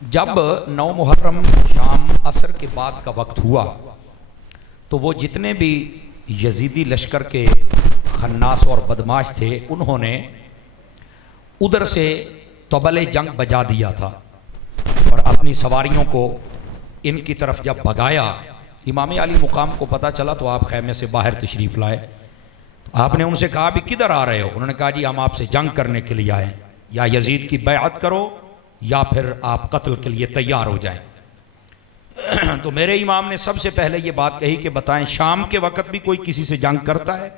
जब 9 मुहर्रम शाम असर के बाद का वक्त हुआ तो वो जितने भी यजीदी लश्कर के खन्नास और बदमाश थे उन्होंने उधर से तबले जंग बजा दिया था और अपनी सवारियों को इनकी तरफ जब भगाया, इमाम अली मुकाम को पता चला तो आप खैमे से बाहर तशरीफ़ लाए। आपने उनसे कहा भी किधर आ रहे हो? उन्होंने कहा जी हम आपसे जंग करने के लिए आए, या यजीद की बैअत करो या फिर आप कत्ल के लिए तैयार हो जाएं। तो मेरे इमाम ने सबसे पहले ये बात कही कि बताएं शाम के वक्त भी कोई किसी से जंग करता है?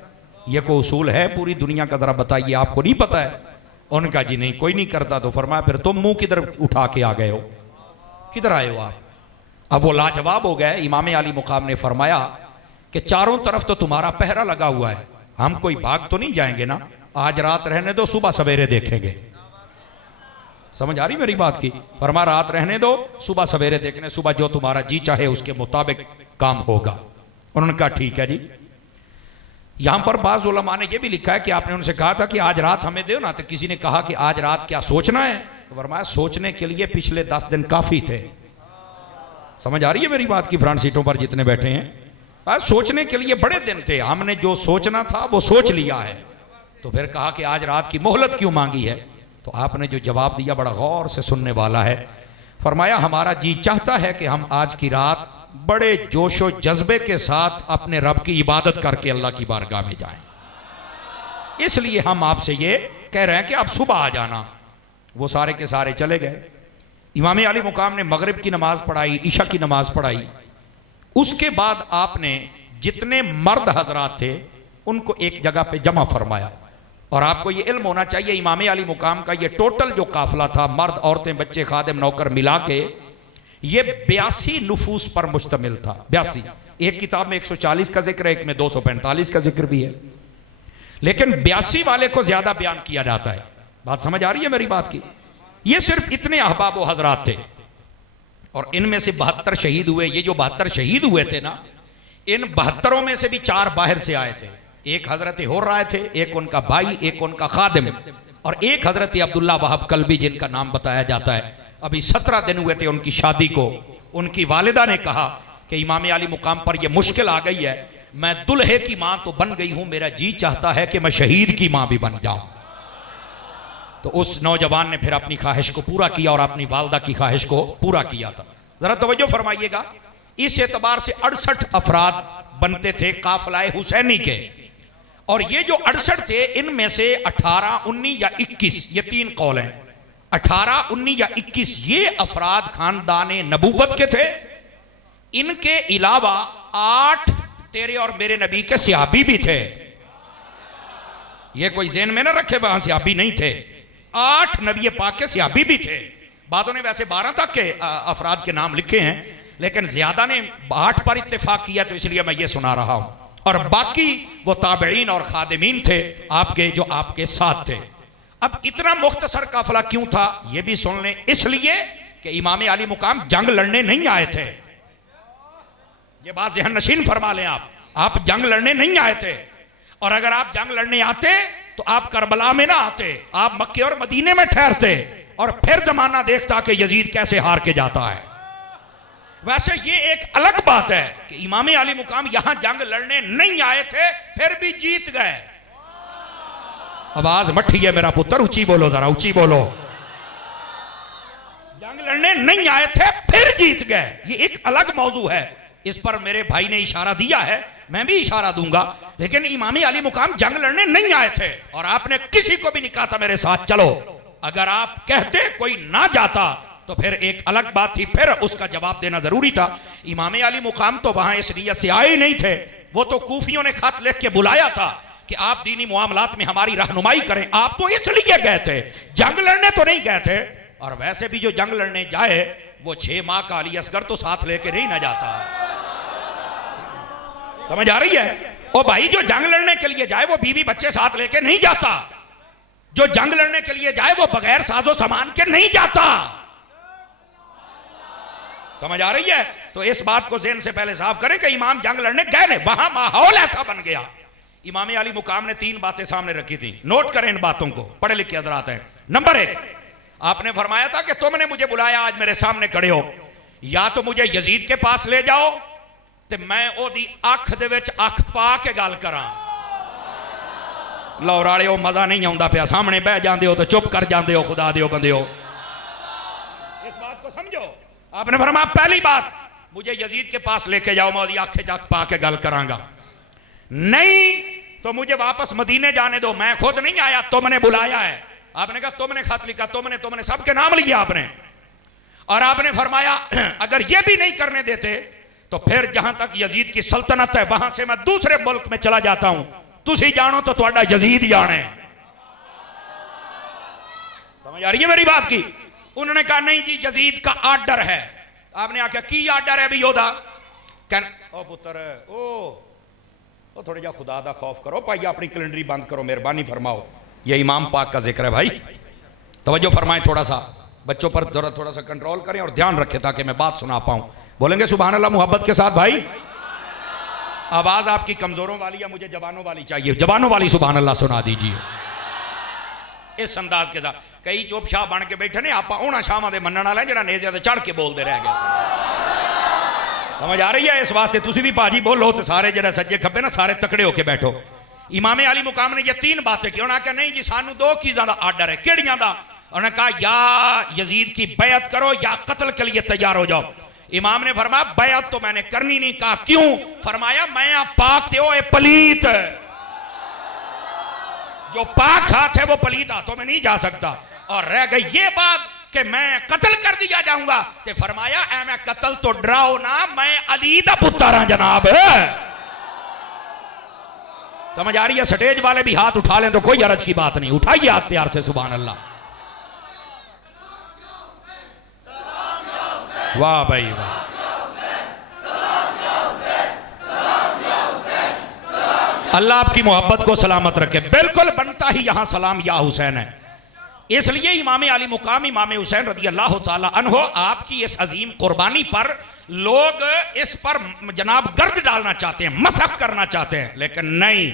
ये कोई उसूल है पूरी दुनिया का? ज़रा बताइए, आपको नहीं पता है? उन्होंने कहा जी नहीं कोई नहीं करता। तो फरमाया फिर तुम मुंह किधर उठा के आ गए हो, किधर आए हो आप? अब वो लाजवाब हो गए। इमाम अली मुकाम ने फरमाया कि चारों तरफ तो तुम्हारा पहरा लगा हुआ है, हम कोई भाग तो नहीं जाएंगे ना, आज रात रहने दो, सुबह सवेरे देखेंगे। समझ आ रही मेरी बात की? फरमा रात रहने दो, सुबह सवेरे देखने, सुबह जो तुम्हारा जी चाहे उसके मुताबिक काम होगा। उन्होंने कहा ठीक है जी। यहां पर बाज़ उलमा ने यह भी लिखा है कि आपने उनसे कहा था कि आज रात हमें दो ना, तो किसी ने कहा कि आज रात क्या सोचना है? तो फरमाया सोचने के लिए पिछले 10 दिन काफी थे। समझ आ रही है मेरी बात की? फ्रंट सीटों पर जितने बैठे हैं, आज सोचने के लिए बड़े दिन थे, हमने जो सोचना था वो सोच लिया है। तो फिर कहा कि आज रात की मोहलत क्यों मांगी है? तो आपने जो जवाब दिया बड़ा गौर से सुनने वाला है। फरमाया हमारा जी चाहता है कि हम आज की रात बड़े जोशो जज्बे के साथ अपने रब की इबादत करके अल्लाह की बारगाह में जाएं, इसलिए हम आपसे ये कह रहे हैं कि आप सुबह आ जाना। वो सारे के सारे चले गए। इमाम अली मुकाम ने मगरिब की नमाज पढ़ाई, इशा की नमाज पढ़ाई। उसके बाद आपने जितने मर्द हजरात थे उनको एक जगह पे जमा फरमाया। और आपको ये इल्म होना चाहिए इमाम अली मुकाम का ये टोटल जो काफिला था, मर्द औरतें बच्चे खादिम नौकर मिला के, ये 82 नुफूस पर मुश्तमिल था। 82। एक किताब में 140 का जिक्र है, एक में 245 का जिक्र भी है, लेकिन 82 वाले को ज्यादा बयान किया जाता है। बात समझ आ रही है मेरी बात की? ये सिर्फ इतने अहबाब व हजरात थे और इनमें से 72 शहीद हुए। ये जो 72 शहीद हुए थे ना, इन 72 में से भी 4 बाहर से आए थे। एक हजरत हुर्रा थे, एक उनका भाई, एक उनका खादिम, और एक हजरत अब्दुल्ला वहाब कल्बी जिनका नाम बताया जाता है। अभी 17 दिन हुए थे उनकी शादी को। उनकी वालिदा ने कहा कि इमाम अली मुकाम पर यह मुश्किल आ गई है, मैं दुल्हे की मां तो बन गई हूं, मेरा जी चाहता है कि मैं शहीद की मां भी बन जाऊं। तो उस नौजवान ने फिर अपनी ख्वाहिश को पूरा किया और अपनी वालदा की ख्वाहिश को पूरा किया था। जरा तवज्जो फरमाइएगा, इस एतबार से 68 अफराद बनते थे काफिलाए हुसैनी के, और ये जो 68 थे इनमें से 18, 19 या 21, ये 3 कौल हैं, 18, 19 या 21 ये अफराद खानदाने नबूवत के थे। इनके अलावा 8 तेरे और मेरे नबी के सहाबी भी थे। ये कोई ज़हन में ना रखे वहां सहाबी नहीं थे, 8 नबी पाक के सहाबी भी थे। बातों ने वैसे 12 तक के अफराद के नाम लिखे हैं, लेकिन ज्यादा ने 8 पर इत्तेफाक किया, तो इसलिए मैं ये सुना रहा हूं। और बाकी वो ताबईन और खादिमीन थे आपके, जो आपके साथ थे। अब इतना मुख्तसर काफिला क्यों था ये भी सुन लें, इसलिए कि इमाम अली मुकाम जंग लड़ने नहीं आए थे। ये बात ज़हन नशीन फरमा लें, आप जंग लड़ने नहीं आए थे। और अगर आप जंग लड़ने आते तो आप करबला में ना आते, आप मक्के और मदीने में ठहरते और फिर जमाना देखता कि यजीद कैसे हार के जाता है। वैसे ये एक अलग बात है कि इमाम अली मुकाम यहां जंग लड़ने नहीं आए थे, फिर भी जीत गए। आवाज मठी है मेरा पुत्र, ऊंची बोलो, जरा ऊंची बोलो। जंग लड़ने नहीं आए थे फिर जीत गए, ये एक अलग मौजू है। इस पर मेरे भाई ने इशारा दिया है, मैं भी इशारा दूंगा। लेकिन इमाम अली मुकाम जंग लड़ने नहीं आए थे और आपने किसी को भी नहीं कहा था मेरे साथ चलो। अगर आप कहते कोई ना जाता तो फिर एक अलग बात थी, फिर उसका जवाब देना जरूरी था। इमाम अली मुकाम तो वहां इस नियत से आए ही नहीं थे। वो तो कूफियों ने खत लिख के बुलाया था कि आप दीनी मामलात में हमारी रहनुमाई करें। आप तो इसलिए गए थे, जंग लड़ने तो नहीं गए थे। और वैसे भी जो जंग लड़ने जाए वो 6 माह का अली असगर तो साथ लेके नहीं ना जाता। समझ आ रही है? ओ भाई, जो जंग लड़ने के लिए जाए वो बीवी बच्चे साथ लेके नहीं जाता। जो जंग लड़ने के लिए जाए वो बगैर साजो सामान के नहीं जाता। समझ आ रही है? तो इस बात को ज़हन से पहले साफ करें कि इमाम जंग लड़ने गए नहीं, वहां माहौल ऐसा बन गया। इमाम अली मुकाम ने 3 बातें सामने रखी थी, नोट करें इन बातों को, पढ़े लिखे हजरात हैं। नंबर 1, आपने फरमाया था कि तुमने मुझे बुलाया, आज मेरे सामने खड़े हो, या तो मुझे यजीद के पास ले जाओ ते मैं ओदी अख दे विच अख पा के गल करा। लो राले हो, मजा नहीं आता पिया, सामने बह जाते हो तो चुप कर जाते हो, खुदा दियो बंदे हो, इस बात को समझो। आपने फरमाया पहली बात मुझे यजीद के पास लेके जाओ, मैं ओदी अख च अख पा के गल करांगा, नहीं तो मुझे वापस मदीने जाने दो, मैं खुद नहीं आया, तुमने बुलाया है। आपने कहा तुमने खत लिखा, तुमने सबके नाम लिया आपने, और आपने फरमाया अगर ये भी नहीं करने देते तो फिर जहां तक यजीद की सल्तनत है वहां से मैं दूसरे मुल्क में चला जाता हूं, तुसी जानो तो ਤੁਹਾਡਾ यजीद जाने। समझ आ रही है मेरी बात की? उन्होंने कहा नहीं जी यजीद का आर्डर है। आपने आख्या की आर्डर है भी योदा? ओ पुत्र ओ थोड़ा जा खुदा दा खौफ करो भाई, अपनी कैलेंडरी बंद करो, मेहरबानी फरमाओ, ये इमाम पाक का जिक्र है भाई, तवज्जो फरमाएं, थोड़ा सा बच्चों पर थोड़ा सा कंट्रोल करें और ध्यान रखें ताकि मैं बात सुना पाऊं। बोलेंगे सुभान अल्लाह मोहब्बत के साथ भाई? आवाज आपकी कमजोरों वाली या मुझे जवानों वाली चाहिए? जवानों वाली सुभान अल्लाह सुना दीजिए इस अंदाज के साथ। कई चुप शाह बन के बैठे ने, आप उन्होंने शामा दे मनण वाले जरा नेज़े ते चढ़ के बोलते रह गए। समझ आ रही है? इस वास्ते तुसी भी भाजी बोलो तो सारे जरा सज्जे खब्बे ना सारे तकड़े होके बैठो। इमाम अली मुकाम ने ये तीन बातें की। उन्होंने कहा नहीं जी सानू दो चीज़ों का आर्डर है। केड़ियां दा? उन्होंने कहा या यजीद की बैयत करो या कत्ल के लिए तैयार हो जाओ। इमाम ने फरमाया बैयत तो मैंने करनी नहीं। कहा क्यों? फरमाया मैं पाक थे, ओ पलीत, जो पाक हाथ है वो पलीत हाथों में नहीं जा सकता। और रह गई ये बात कि मैं कत्ल कर दिया जाऊंगा, तो फरमाया ऐ मैं कत्ल तो डराओ ना, मैं अली दा पुत्र हां जनाब। समझ आ रही है? स्टेज वाले भी हाथ उठा लें तो कोई हरज की बात नहीं, उठाइए हाथ प्यार से सुभान अल्लाह। वाह भाई वाह, अल्लाह आपकी मोहब्बत को सलामत रखे। बिल्कुल बनता ही यहां सलाम या हुसैन है। इसलिए इमाम अली मुकाम इमाम हुसैन रज़ी अल्लाह ताला अन्हो आपकी इस अजीम कुर्बानी पर लोग इस पर जनाब गर्द डालना चाहते हैं, मसख करना चाहते हैं, लेकिन नहीं,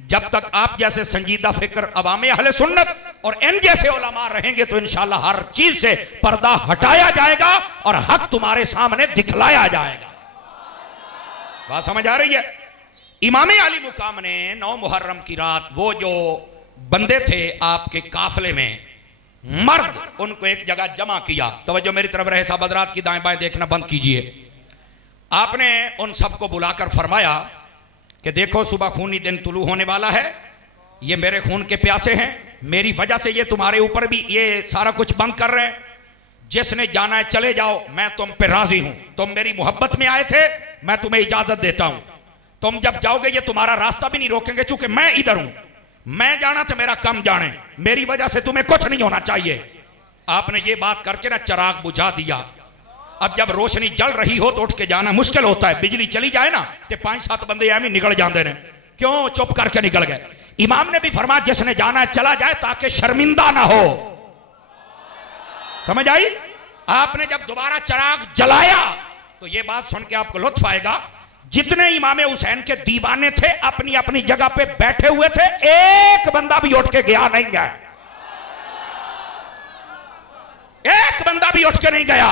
जब तक आप जैसे संजीदा फिक्र अवाम अहले सुन्नत और इन जैसे उलमा रहेंगे तो इंशाअल्लाह हर चीज से पर्दा हटाया जाएगा और हक तुम्हारे सामने दिखलाया जाएगा। बात समझ आ रही है? इमाम अली मुकाम ने 9 मुहर्रम की रात वो जो बंदे थे आपके काफिले में मर्द, उनको एक जगह जमा किया। तवज्जो मेरी तरफ रहे, साहब हज़रात की दाएं बाएं देखना बंद कीजिए। आपने उन सबको बुलाकर फरमाया कि देखो सुबह खूनी दिन तुलू होने वाला है, ये मेरे खून के प्यासे हैं, मेरी वजह से ये तुम्हारे ऊपर भी ये सारा कुछ बंद कर रहे हैं। जिसने जाना है चले जाओ, मैं तुम पे राजी हूं, तुम मेरी मोहब्बत में आए थे, मैं तुम्हें इजाजत देता हूं। तुम जब जाओगे ये तुम्हारा रास्ता भी नहीं रोकेंगे, चूंकि मैं इधर हूं, मैं जाना तो मेरा कम जाने, मेरी वजह से तुम्हें कुछ नहीं होना चाहिए। आपने ये बात करके ना चिराग बुझा दिया। अब जब रोशनी जल रही हो तो उठ के जाना मुश्किल होता है, बिजली चली जाए ना तो 5-7 बंदे एवं निकल जाते हैं, क्यों चुप करके निकल गए। इमाम ने भी फरमाया जिसने जाना है चला जाए ताकि शर्मिंदा ना हो। समझ आई? आपने जब दोबारा चिराग जलाया तो ये बात सुन के आपको लुत्फ आएगा, जितने इमाम हुसैन के दीवाने थे अपनी अपनी जगह पे बैठे हुए थे, एक बंदा भी उठ के गया नहीं गया, एक बंदा भी उठ के नहीं गया।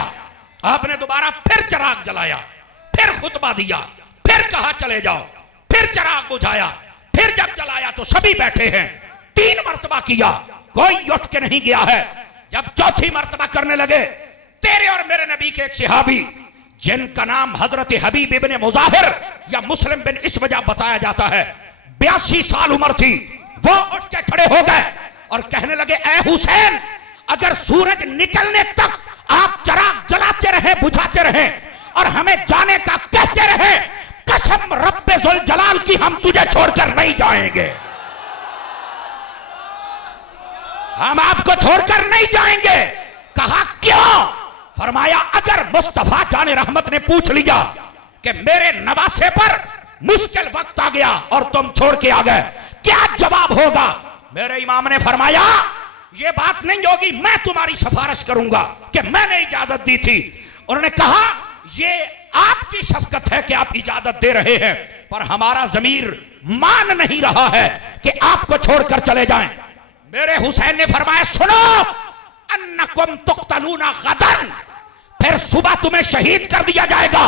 आपने दोबारा फिर चिराग जलाया, फिर खुतबा दिया, फिर कहा चले जाओ, फिर चिराग बुझाया, फिर जब जलाया तो सभी बैठे हैं। 3 मरतबा किया, कोई उठ के नहीं गया है। जब चौथी मरतबा करने लगे, तेरे और मेरे नबी के एक सहाबी जिनका नाम हजरत हबीब इब्ने मुजाहिर या मुस्लिम बिन इस वजह बताया जाता है, 82 साल उम्र थी, वो उठ के खड़े हो गए और कहने लगे ऐ हुसैन, अगर सूरज निकलने तक आप चिराग जलाते रहे, बुझाते रहे और हमें जाने का कहते रहे, कसम रब्बे जुल जलाल की हम तुझे छोड़कर नहीं जाएंगे, हम आपको छोड़कर नहीं जाएंगे। कहा क्यों? फरमाया अगर मुस्तफा जाने रहमत ने पूछ लिया कि मेरे नवासे पर मुश्किल वक्त आ गया और तुम छोड़ के आ गए, क्या जवाब होगा? मेरे इमाम ने फरमाया ये बात नहीं होगी, मैं तुम्हारी सिफारिश करूंगा कि मैंने इजाजत दी थी। उन्होंने कहा ये आपकी शफकत है कि आप इजाजत दे रहे हैं, पर हमारा जमीर मान नहीं रहा है कि आपको छोड़कर चले जाएं। मेरे हुसैन ने फरमाया सुनो, अन्नकुम तुक्तलूना गदन, फिर सुबह तुम्हें शहीद कर दिया जाएगा।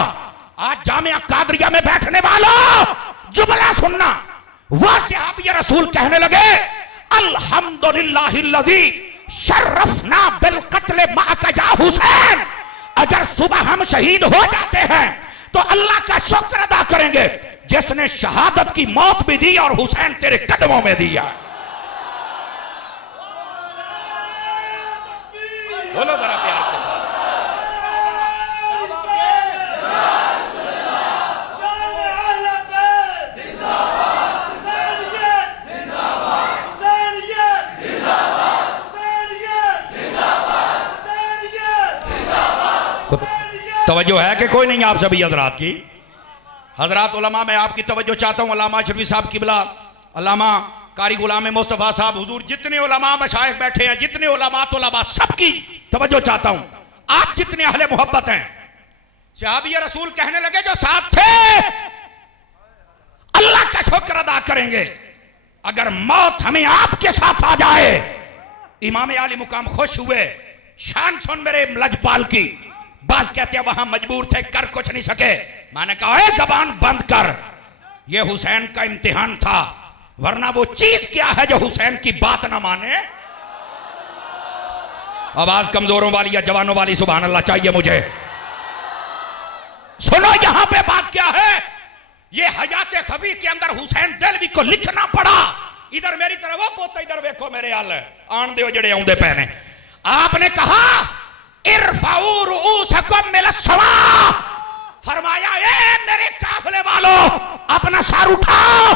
आज जामिया कादरिया में बैठने वालों, जुमला सुनना। वह सहाबी रसूल कहने लगे, अल्हम्दुलिल्लाहिल्लज़ी शर्रफना बिल क़त्ल माअका या हुसैन। अगर सुबह हम शहीद हो जाते हैं तो अल्लाह का शुक्र अदा करेंगे जिसने शहादत की मौत भी दी और हुसैन तेरे कदमों में दिया। बोलो जरा प्यार के साथ। तवज्जो है कि कोई नहीं आप सभी हजरात की? हजरात उलमा, मैं आपकी तवज्जो चाहता हूँ। अल्लामा शफी साहब किबला, अल्लामा कारी गुलाम मुस्तफ़ा साहब, हुजूर, जितने उलमा मशाइख बैठे हैं, जितने उलमा तलबा, सबकी तवज्जो चाहता हूँ। आप जितने अहले मोहब्बत हैं, सहाबी रसूल कहने लगे जो साथ थे, अल्लाह का शुक्र अदा करेंगे अगर मौत हमें आपके साथ आ जाए। इमाम आली मुकाम खुश हुए। शान सुन मेरे लजपाल की। बास कहते हैं वहां मजबूर थे, कर कुछ नहीं सके। मैंने कहा ए जबान बंद कर, यह हुसैन का इम्तिहान था, वरना वो चीज क्या है जो हुसैन की बात ना माने। आवाज कमजोरों वाली या जवानों वाली? सुभान अल्लाह चाहिए मुझे। सुनो यहां पे बात क्या है। ये हयात खफी के अंदर हुसैन दलवी को लिखना पड़ा। इधर मेरी तरफ वो पोता, इधर देखो मेरे हाल आन दो जड़े आउंदे पहने। आपने कहा इरफाउ रुऊसकुम मिनस्समा, फरमाया ए मेरे काफिले वालों अपना सर उठाओ,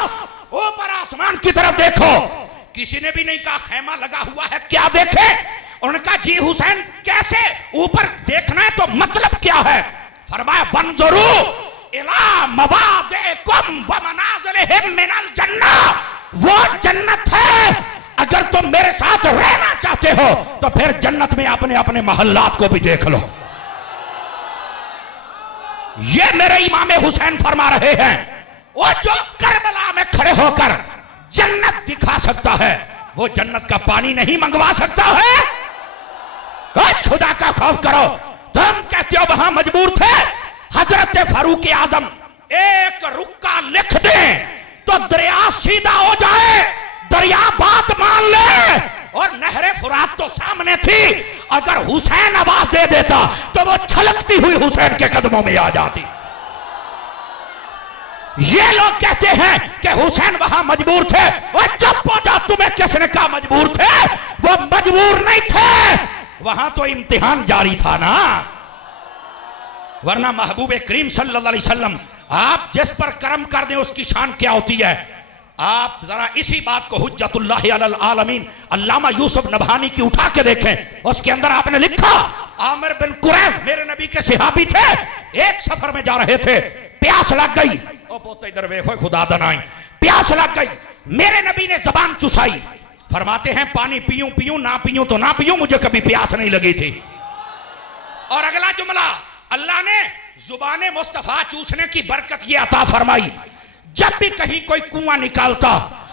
ऊपर आसमान की तरफ देखो। किसी ने भी नहीं कहा खैमा लगा हुआ है क्या देखे। उनका जी हुसैन कैसे ऊपर देखना है तो मतलब क्या है। फरमाया वंजुरू इला मवादिकुम व मनाजिलिहिम मिनल जन्नह, वो जन्नत है। अगर तुम मेरे साथ रहना चाहते हो तो फिर जन्नत में अपने अपने महल्लात को भी देख लो। ये मेरे इमाम हुसैन फरमा रहे हैं, वो जो करबला में खड़े होकर जन्नत दिखा सकता है, वो जन्नत का पानी नहीं मंगवा सकता है। आज खुदा का खौफ करो। तुम कहते हो वहां मजबूर थे। हजरत फारूक आजम एक रुक्का लिख दे तो दरिया सीधा हो जाए, दरिया बात मान ले। और नहरे फुरात तो सामने थी, अगर हुसैन आवाज दे देता तो वो छलकती हुई हुसैन के कदमों में आ जाती। ये लोग कहते हैं कि हुसैन वहां मजबूर थे। और चुप हो जा, तुम्हें किसने कहा मजबूर थे? वो मजबूर नहीं थे, वहां तो इम्तिहान जारी था ना। वरना महबूब करीम सल्लल्लाहु अलैहि वसल्लम आप जिस पर करम कर दें उसकी शान क्या होती है। आप जरा इसी बात को हुज्जतुल्लाहि अलल आलमीन अल्लामा यूसुफ नबहानी की उठा के देखें। उसके अंदर आपने लिखा, आमिर बिन कुरैश मेरे नबी के सहाबी थे, एक सफर में जा रहे थे, प्यास लग गई। ओ पोते इधर देखो, खुदा दनाई, प्यास लग गई। मेरे नबी ने जबान चुसाई। फरमाते हैं पानी पीऊं पीऊं, ना पीऊं तो ना पीऊं, मुझे कभी प्यास नहीं लगी थी। और अगला जुमला, अल्लाह ने जुबाने मुस्तफा चूसने की बरकत ये अता फरमाई। जब भी कहीं कोई कुआं निकालता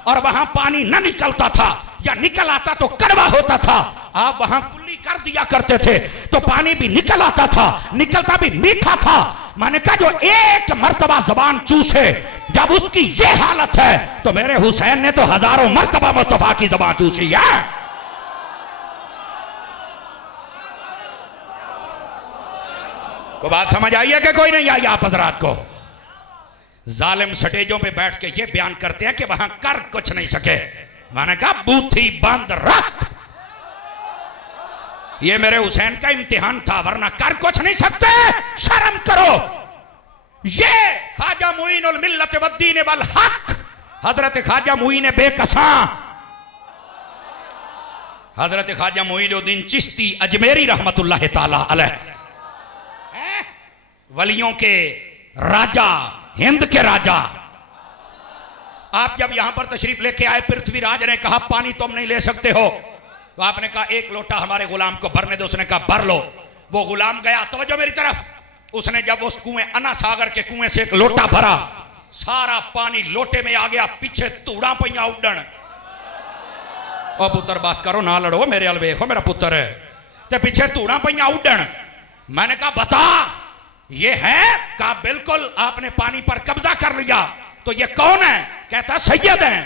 और वहां पानी न निकलता था या निकल आता तो कड़वा होता था, आप वहां कुल्ली कर दिया करते थे तो पानी भी निकल आता था, निकलता भी मीठा था। मैंने कहा जो एक मर्तबा जबान चूसे, जब उसकी ये हालत है तो मेरे हुसैन ने तो हजारों मर्तबा मुस्तफा की जबान चूसी है। को बात समझ आई है कि कोई नहीं आई आप हजरात को? जालिम स्टेजों पे बैठ के ये बयान करते हैं कि वहां कर कुछ नहीं सके। मैंने कहा बूथी बंद रख, ये मेरे हुसैन का इम्तिहान था, वरना कर कुछ नहीं सकते। शर्म करो। ये ख्वाजा मुईनुल मिल्लत वद्दीन वल हक, हजरत ख्वाजा मुईन बेकसा, हजरत ख्वाजा मुईनुद्दीन चिश्ती अजमेरी रहमतुल्लाह ताला अलैह, वलियों के राजा, हिंद के राजा। आप जब यहां पर तशरीफ लेके आए, पृथ्वीराज ने कहा पानी तुम नहीं ले सकते हो, तो आपने कहा एक लोटा हमारे गुलाम को भरने दो। उसने कहा भर लो। वो गुलाम गया, तवज्जो मेरी तरफ, उसने जब उस कुएं अन्ना सागर के कुएं से एक लोटा भरा, सारा पानी लोटे में आ गया, पीछे तूड़ा पैया उड़न। और पुत्र बस करो ना लड़ो, मेरे अल वेखो मेरा पुत्र है। ते पीछे धूड़ा पईयां उड़न। मैंने कहा बता ये है? कहा बिल्कुल, आपने पानी पर कब्जा कर लिया। तो ये कौन है? कहता सैयद है।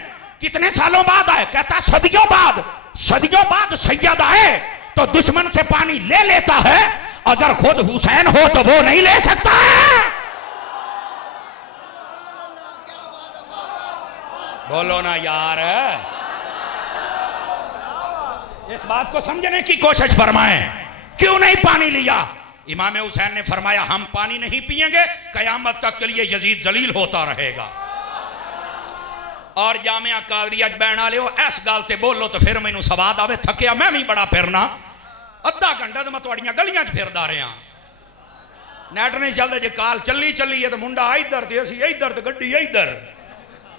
कितने सालों बाद आए? कहता सदियों बाद। सदियों बाद सैयद आए तो दुश्मन से पानी ले लेता है, अगर खुद हुसैन हो तो वो नहीं ले सकता है। बोलो ना यार, इस बात को समझने की कोशिश फरमाएं, क्यों नहीं पानी लिया? इमाम हुसैन ने फरमाया हम पानी नहीं पिएंगे, कयामत तक के लिए यजीद जलील होता रहेगा। और जामिया कादरिया बैन वाले हो इस गल ते बोलो तो फिर मैनू सवाद आवे। थकिया मैं भी बड़ा फिरना, अद्धा घंटा तो मैं तुहाड़ियां गलियां च फिरदा रहा। नैट नहीं चलते, जे काल चली चली है तो मुंडा इधर ते असी इधर ते गड्डी इधर।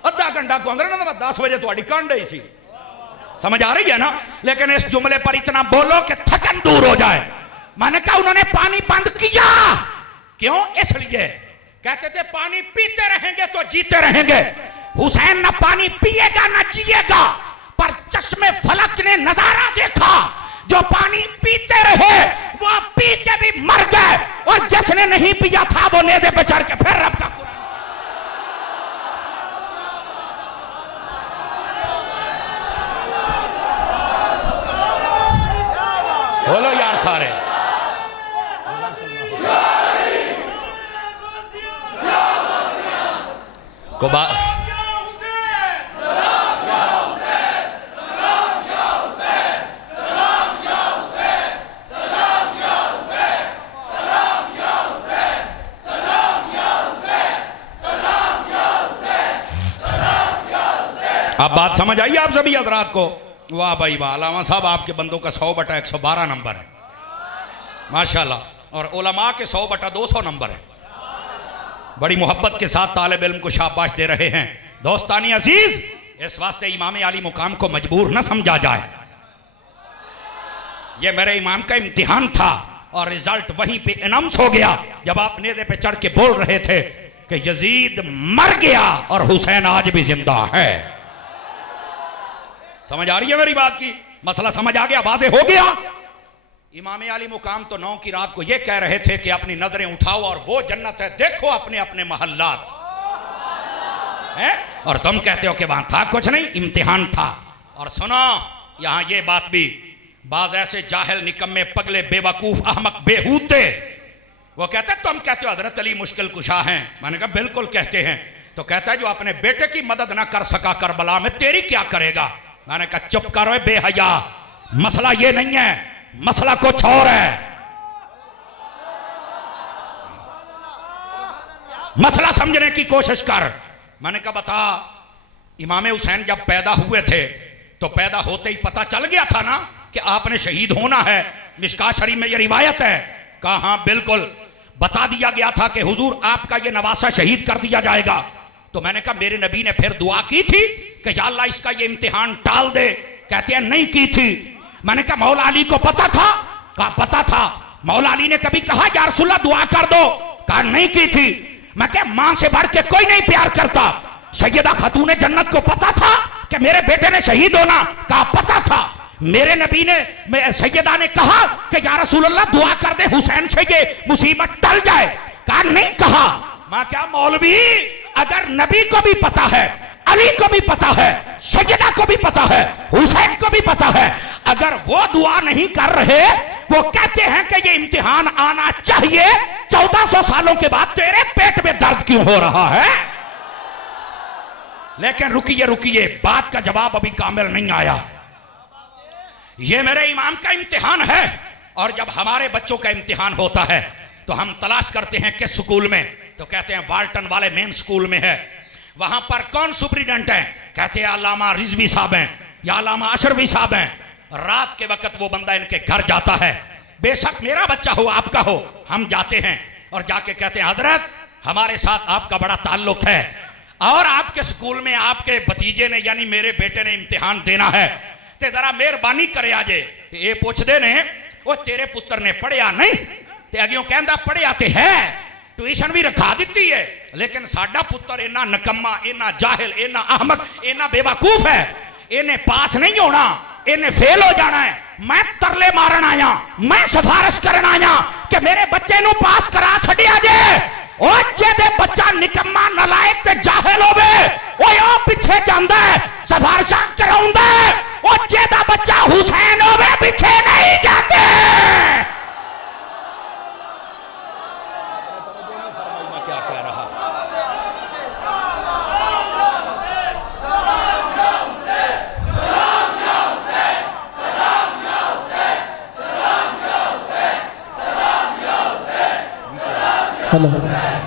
अद्धा घंटा को अंदर ना तो 10 बजे तुहाड़ी कंड ही सी। समझ आ रही है ना? लेकिन इस जुमले पर इतना बोलो कि थकन दूर हो जाए। मैंने कहा उन्होंने पानी बंद किया क्यों? इसलिए कहते थे पानी पीते रहेंगे तो जीते रहेंगे। हुसैन ना पानी पिएगा ना जिएगा, पर चश्मे फलक ने नजारा देखा, जो पानी पीते रहे वो पी के भी मर गए, और जिसने नहीं पिया था वो नेज़े पे चढ़ के फिर रब का कुरान। बोलो यार सारे, को अब बात समझ आई आप सभी हजरात को? वाह भाई वाह, अलामा साहब आपके बंदों का 100/112 नंबर है माशाल्लाह, और उलमा के 100/200 नंबर है। बड़ी मोहब्बत के साथ तालिब इल्म को शाबाश दे रहे हैं। दोस्तानी अजीज, इस वास्ते इमाम आली मुकाम को मजबूर न समझा जाए। यह मेरे इमाम का इम्तिहान था और रिजल्ट वहीं पे अनाउंस हो गया जब आप नेज़े पे चढ़ के बोल रहे थे कि यजीद मर गया और हुसैन आज भी जिंदा है। समझ आ रही है मेरी बात की? मसला समझ आ गया, वाज़े हो गया। इमाम आली मुकाम तो 9 की रात को यह कह रहे थे कि अपनी नजरें उठाओ और वो जन्नत है, देखो अपने अपने महल्लात है, और तुम कहते हो कि वहां था कुछ नहीं, इम्तिहान था। और सुनो यहां ये बात भी, बाज ऐसे जाहिल निकम्मे पगले बेवकूफ अहमक बेहूते वो कहते तुम कहते हो हजरत अली मुश्किल कुशा हैं। मैंने कहा बिल्कुल कहते हैं। तो कहता है जो अपने बेटे की मदद ना कर सका करबला में, तेरी क्या करेगा? मैंने कहा चुप करो बेहया, मसला ये नहीं है, मसला कुछ और है। मसला समझने की कोशिश कर। मैंने कहा बता, इमाम हुसैन जब पैदा हुए थे तो पैदा होते ही पता चल गया था ना कि आपने शहीद होना है? मिशकात शरीफ में ये रिवायत है। कहा हाँ बिल्कुल, बता दिया गया था कि हुजूर आपका ये नवासा शहीद कर दिया जाएगा। तो मैंने कहा मेरे नबी ने फिर दुआ की थी कि या अल्लाह इसका ये इम्तिहान टाल दे? कहते हैं नहीं की थी। मैंने कहा मौला अली को पता था? कहा पता था। मौला अली ने कभी कहा या रसूलल्लाह दुआ कर दो? कहा नहीं की थी। मैं क्या मां से बढ़ के कोई नहीं प्यार करता? सैयदा खातून जन्नत को पता था कि मेरे बेटे ने शहीद होना? कहा पता था। मेरे नबी ने सैयदा ने कहा कि या रसूलल्लाह दुआ कर दे हुसैन से ये मुसीबत टल जाए? कहा नहीं कहा। मैं क्या मौलवी, अगर नबी को भी पता है, अली को भी पता है, सैयदा को भी पता है, हुसैन को भी पता है, अगर वो दुआ नहीं कर रहे, वो कहते हैं कि ये इम्तिहान आना चाहिए, 1400 सालों के बाद तेरे पेट में दर्द क्यों हो रहा है? लेकिन रुकिए रुकिए, बात का जवाब अभी कामिल नहीं आया। ये मेरे इमाम का इम्तिहान है, और जब हमारे बच्चों का इम्तिहान होता है तो हम तलाश करते हैं किस स्कूल में? तो कहते हैं वाल्टन वाले मेन स्कूल में है। वहां पर कौन सुप्रीडेंट है? कहते हैं अल्लामा रिजवी साहब हैं या अल्लामा अशरफी साहब हैं। रात के वक्त वो बंदा इनके घर जाता है, बेशक मेरा बच्चा हो आपका हो, हम जाते हैं और जाके कहते हैं हजरत हमारे साथ आपका बड़ा ताल्लुक है और आपके स्कूल में आपके भतीजे ने यानी मेरे बेटे ने इम्तिहान देना है, तो जरा मेहरबानी करे आजे। तो ये पूछते ने वो तेरे पुत्र ने पढ़िया नहीं? तो अगियों कहता पढ़िया तो है, ट्यूशन भी रखा दी है, लेकिन साडा पुत्र इन्ना नकम्मा, इन्ना जाहिल, इन्ना अहमक, इन्ना बेवकूफ है, इन्हें पास नहीं होना, इन्हें फेल हो जाना है। मैं तरले मारन आया, मैं सिफारिश करन आया कि मेरे बच्चे नू पास करा छड़िया जे। ओ जेदे बच्चा निकम्मा नलायक ते जाहिल होवे ओए ओ पीछे जांदा है सिफारिशां कराउंदा है। ओ जेदा बच्चा हुसैन होवे पीछे नहीं जाते। क्या कह रहा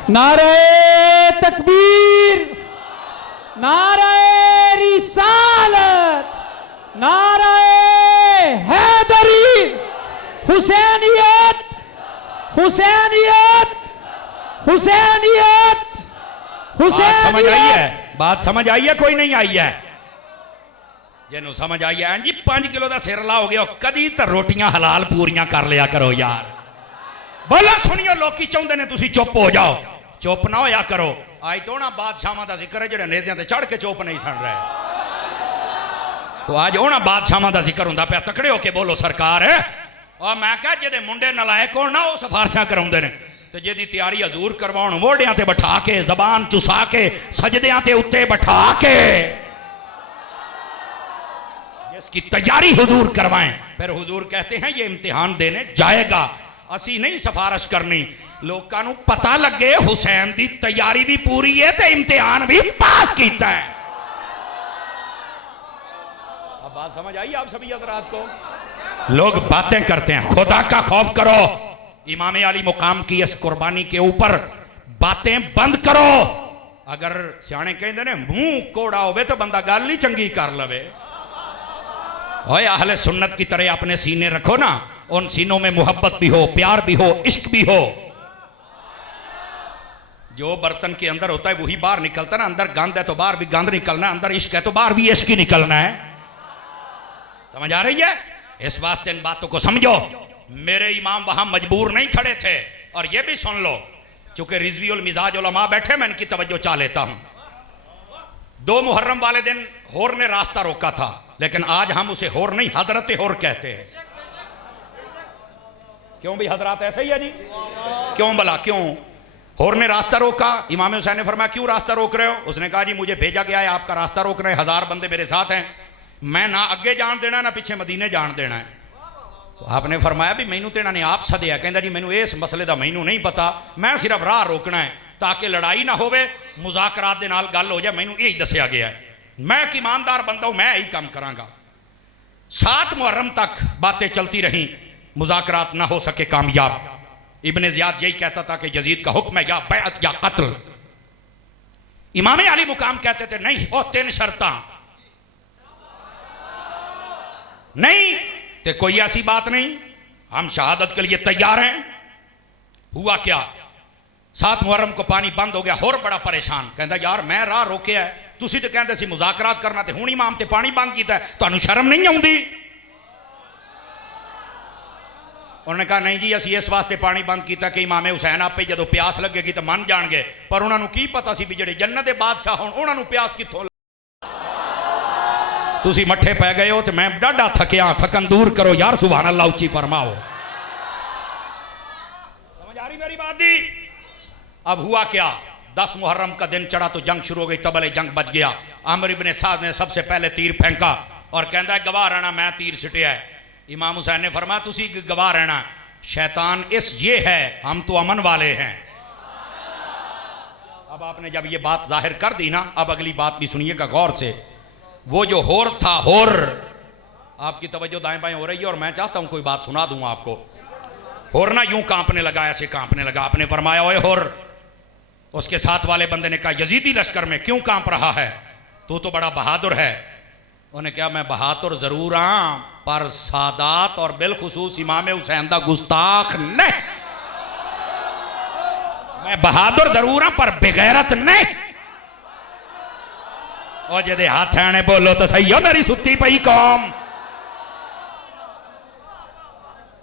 नारे तकबीर, नारे रिसालत, नारे हैदरी, हुसैनियत, हुसैनियत, हुसैनियत, बात समझ आई हुसैनियत। है? बात समझ आई है? कोई नहीं आई है? जिन्हों समझ आई है जी 5 किलो का सिर ला हो गया, कदी तो रोटियां हलाल पूरियां कर लिया करो यार। बोलो सुनियो, लोग चाहते ने तुसी चुप हो जाओ, चुप ना होया करो। आज तो ना बादशाह का जिक्र है जो नेतियां ते चढ़ के चुप नहीं सुन रहे, तो आज होना बादशाह का जिक्र होंदा पिया। तकड़े होके बोलो सरकार है। और मैं कहा जेदे मुंडे नलायक हो ना वो सिफारिशां कराउंदे ने, ते जेदी तैयारी हजूर करवाउण मोढ़ियां ते बैठा के, जबान चुसा के, सजदियां ते उत्ते बैठा के इसकी तैयारी हुजूर करवाएं, फिर हुजूर कहते हैं ये इम्तिहान देने जाएगा। असी नहीं सिफारिश करनी, लोगों को पता लगे हुसैन की तैयारी भी पूरी है तो इम्तिहान भी पास किया है। अब बात समझ आई आप सभी हजरात को? लोग बातें करते हैं, खुदा का खौफ करो। इमाम अली मुकाम की इस कुर्बानी के ऊपर बातें बंद करो। अगर सियाने कहते ने मुंह कोड़ा होवे तो बंदा गल ही चंगी कर लवे। ओए अहले सुन्नत की तरह अपने सीने रखो ना, उन सीनों में मोहब्बत भी हो, प्यार भी हो, इश्क भी हो। जो बर्तन के अंदर होता है वही बाहर निकलता है ना। अंदर गंद है तो बाहर भी गंद निकलना है, अंदर इश्क है तो बाहर भी इश्क ही निकलना है। समझ आ रही है? इस वास्ते इन बातों को समझो। मेरे इमाम वहां मजबूर नहीं खड़े थे। और ये भी सुन लो, चूंकि रिजवी उल मिजाज उलमा बैठे, मैं इनकी तवज्जो चाह लेता हूं। 2 मुहर्रम वाले दिन होर ने रास्ता रोका था, लेकिन आज हम उसे होर नहीं हजरत होर कहते हैं। क्यों भी हजरात ऐसा ही है जी? क्यों भला क्यों? होर ने रास्ता रोका, इमाम हुसैन ने फरमाया क्यों रास्ता रोक रहे हो? उसने कहा जी मुझे भेजा गया है आपका रास्ता रोक रहे हैं, 1000 बंदे मेरे साथ हैं, मैं ना आगे जान देना ना पीछे मदीने जान देना है। तो आपने फरमाया भी मैनू तो इन्होंने आप सदया, कहता जी मैनू इस मसले का मैनू नहीं पता, मैं सिर्फ राह रोकना है ताकि लड़ाई ना होवे, मुज़ाकरात दे नाल गल हो जाए, मैनू यही दसिया गया है, मैं एक ईमानदार बंदा हूं, मैं यही काम करांगा। 7 मुहर्रम तक बातें चलती रहीं, मुज़ाकरात ना हो सके कामयाब। इब्ने ज़ियाद यही कहता था कि यजीद का हुक्म है या बैअत या कत्ल। इमाम अली मुकाम कहते थे नहीं, ओ 3 शर्तां नहीं तो कोई ऐसी बात नहीं, हम शहादत के लिए तैयार हैं। हुआ क्या, 7 मुहर्रम को पानी बंद हो गया, होर बड़ा परेशान, कहता यार मैं राह रोकिया है, तुसी तो कहते सी मुज़ाकरात करना, तो हुण इमाम ते पानी बंद किया है, तुहानू शर्म नहीं आउंदी? उन्होंने कहा नहीं जी असी इस वास्ते पानी बंद किया कि इमाम हुसैन आपे जो प्यास लगेगी तो मन जाएंगे, पर उन्होंने की पता सी भी जेडे जन्नत के बादशाह होण उन्होंने प्यास कित्थों? तुसी मट्ठे पै गए हो तो मैं डाढ़ा थकिया, थकन दूर करो यार, सुभान अल्लाह उच्ची फरमाओ। समझ आ रही मेरी बात दी? अब हुआ क्या, 10 मुहर्रम का दिन चढ़ा तो जंग शुरू हो गई, तबले जंग बच गया। आमिर इब्ने साद ने सबसे पहले तीर फेंका और कहता है गवाह रहना मैं तीर सिटिया है। इमाम हुसैन ने फरमाया तुसी गवाह रहना, शैतान इस ये है, हम तो अमन वाले हैं। अब आपने जब ये बात जाहिर कर दी ना, अब अगली बात भी सुनिएगा गौर से। वो जो होर था, होर, आपकी तवज्जो दाएं बाएं हो रही है और मैं चाहता हूं कोई बात सुना दूं आपको। होर ना यूं कांपने लगा, ऐसे कांपने लगा। आपने फरमाया ओए होर, उसके साथ वाले बंदे ने कहा यजीदी लश्कर में क्यों कांप रहा है, तू तो बड़ा बहादुर है। उन्हें कहा मैं बहादुर जरूर हाँ, पर सादात और बिलखुसूस इमाम हुसैन दा गुस्ताख नहीं। मैं बहादुर जरूर हाँ पर बेगैरत नहीं। और जेदे हाथ आने बोलो तो सही हो मेरी सुती पई कौम।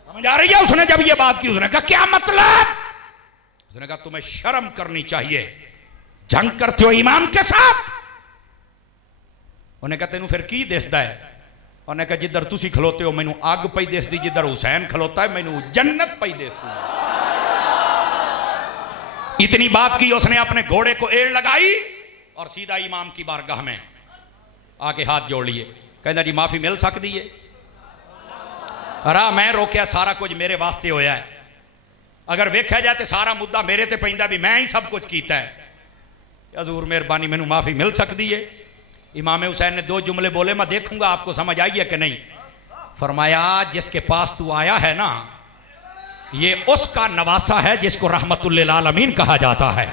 समझ आ रही है? उसने जब ये बात की उसने कहा क्या मतलब? उसने कहा तुम्हें शर्म करनी चाहिए, जंग करते हो इमाम के साथ। उन्हें कहा तेनू फिर की दिसदा है? उन्हें कहा जिधर तुसी खलोते हो मैनू अग पई दिसदी, जिधर हुसैन खलोता है मैनू जन्नत पई दिसदी। इतनी बात की उसने अपने घोड़े को एड़ लगाई और सीधा इमाम की बारगाह में आके हाथ जोड़ लिए। कहना जी माफी मिल सकती है? अरा मैं रोकया, सारा कुछ मेरे वास्ते होया है। अगर वेख्या जाए तो सारा मुद्दा मेरे ते पैंदा भी मैं ही सब कुछ किया है। हजूर मेहरबानी मैनू माफी मिल सकती है? इमाम हुसैन ने दो जुमले बोले, मैं देखूंगा आपको समझ आई है कि नहीं। फरमाया जिसके पास तू आया है ना, ये उसका नवासा है जिसको रहमतुल्लिल आलमीन कहा जाता है।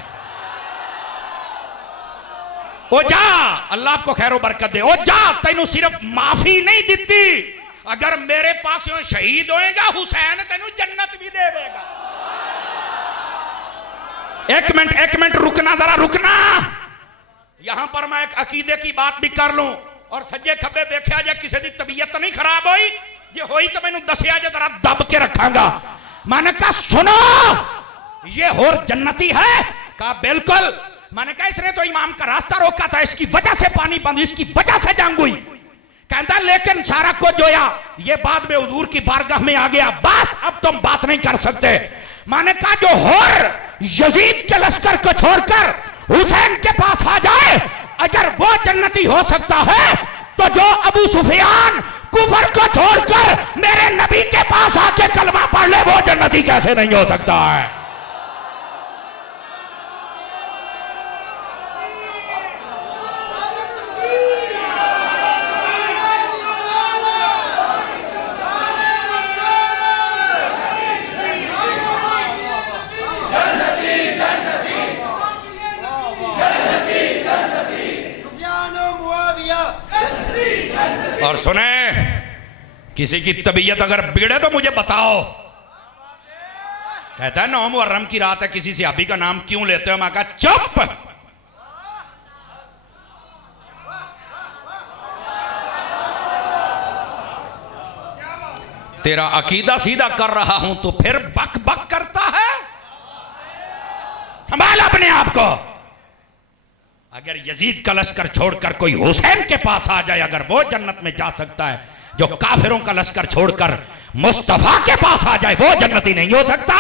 ओ जा, अल्लाह आपको खैरो बरकत दे। ओ जा, तेनू सिर्फ माफी नहीं दिती, अगर मेरे पास शहीद होएगा हुसैन तेनू जन्नत भी देगा। एक मिनट रुकना, जरा रुकना। यहां पर मैं एक अकीदे की बात भी कर लूं और सज्जे खब्बे देखा जाए किसी की तबीयत तो नहीं खराब हुई, जे होई तो मैनू दसिया जे जरा दब के रखांगा। मैंने कहा सुनो ये होर जन्नती है? कहा बिल्कुल। मैंने कहा इसने तो इमाम का रास्ता रोका था, इसकी वजह से पानी बंद, इसकी वजह से जंग हुई। कहता लेकिन सारा कुछ जोया, ये बाद में हुजूर की बारगाह में आ गया, बस अब तुम बात नहीं कर सकते। मैंने कहा जो होर यजीद के लश्कर को छोड़कर हुसैन के पास आ जाए, अगर वो जन्नती हो सकता है तो जो अबू सुफियान कुफर को छोड़कर मेरे नबी के पास आके कलमा पढ़ ले, वो जन्नती कैसे नहीं हो सकता है? और सुने, किसी की तबीयत अगर बिगड़े तो मुझे बताओ। कहता है 9 मुहर्रम की रात है, किसी सहाबी का नाम क्यों लेते हो? मैं कहा चुप। तेरा अकीदा सीधा कर रहा हूं तो फिर बक बक करता है। संभाल अपने आप को। अगर यजीद का लश्कर छोड़कर कोई हुसैन के पास आ जाए, अगर वो जन्नत में जा सकता है, जो काफिरों का लश्कर छोड़कर मुस्तफा के पास आ जाए वो जन्नती नहीं हो सकता।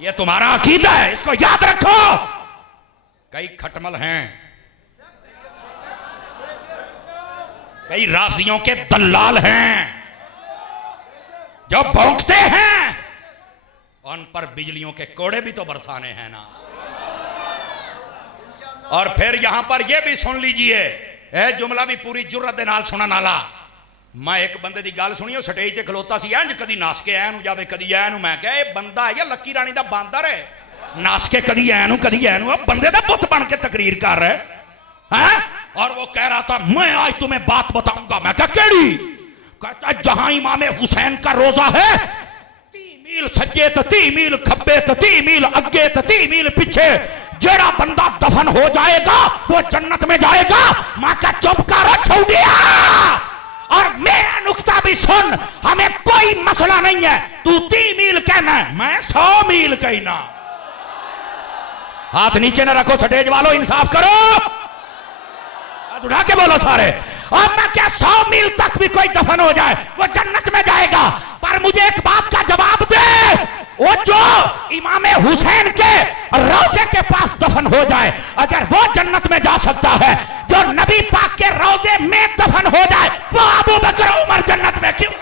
ये तुम्हारा अकीदा है, इसको याद रखो। कई खटमल हैं, कई राजियों के दलाल हैं जो भौंकते हैं, उन पर बिजलियों के कोड़े भी तो बरसाने हैं ना। और फिर यहां पर यह भी सुन लीजिए, ए जुमला भी पूरी जुर्रत दे नाल सुनन वाला। मैं एक बंदे की गल सुनी, स्टेज ते खलोता सी, इंज कदी नस के ऐ नूं जावे कदी ऐ नूं। मैं कहा ये बंदा है या लक्की रानी दा बांदर है? नस के कदी ऐ नूं कदी ऐ नूं, बंदे दा पुत बन के तकरीर कर रहे हैं। और वो कह रहा था मैं आज तुम्हें बात बताऊंगा। मैं कहा केड़ी? कहता जहां इमाम हुसैन का रोजा है, 30 मील सज्जे तो 30 मील खब्बे तो 30 मील अगे तो 30 मील पीछे, जेड़ा बंदा दफन हो जाएगा वो जन्नत में जाएगा। मां का चुप कर छोड़िया। और मेरा नुक्ता भी सुन, हमें कोई मसला नहीं है, तू 30 मील कहना है, मैं 100 मील कहना। हाथ नीचे न रखो स्टेज वालों, इंसाफ करो, हाथ उठा के बोलो सारे। और मैं क्या 100 मील तक भी कोई दफन हो जाए वो जन्नत में जाएगा। पर मुझे एक बात का जवाब दे, वो जो इमाम हुसैन के रोजे के पास दफन हो जाए, अगर वो जन्नत में जा सकता है, जो नबी पाक के रोजे में दफन हो जाए वो अबू बकर उमर जन्नत में क्यों?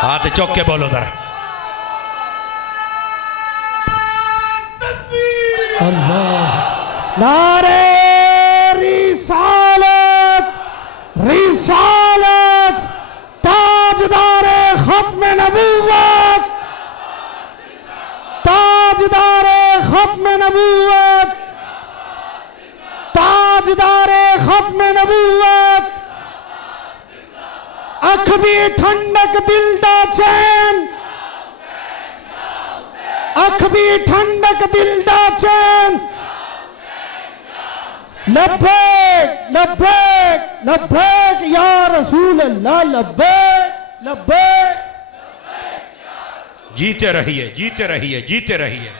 हाथ चौक के बोलो जरा। अल्लाह नारे रिसालत, रिसालत, ताजदारे खत्म नबूवत, ताजदारे खत्म नबूवत, ताजदारे खत्म नबूवत। अख दी ठंडक दिल दा चैन, अख दी ठंडक दिल दा चैन। लब्बैक लब्बैक लब्बैक या रसूल अल्लाह, लब्बैक लब्बैक जीते रहिए, जीते रहिए, जीते रहिए।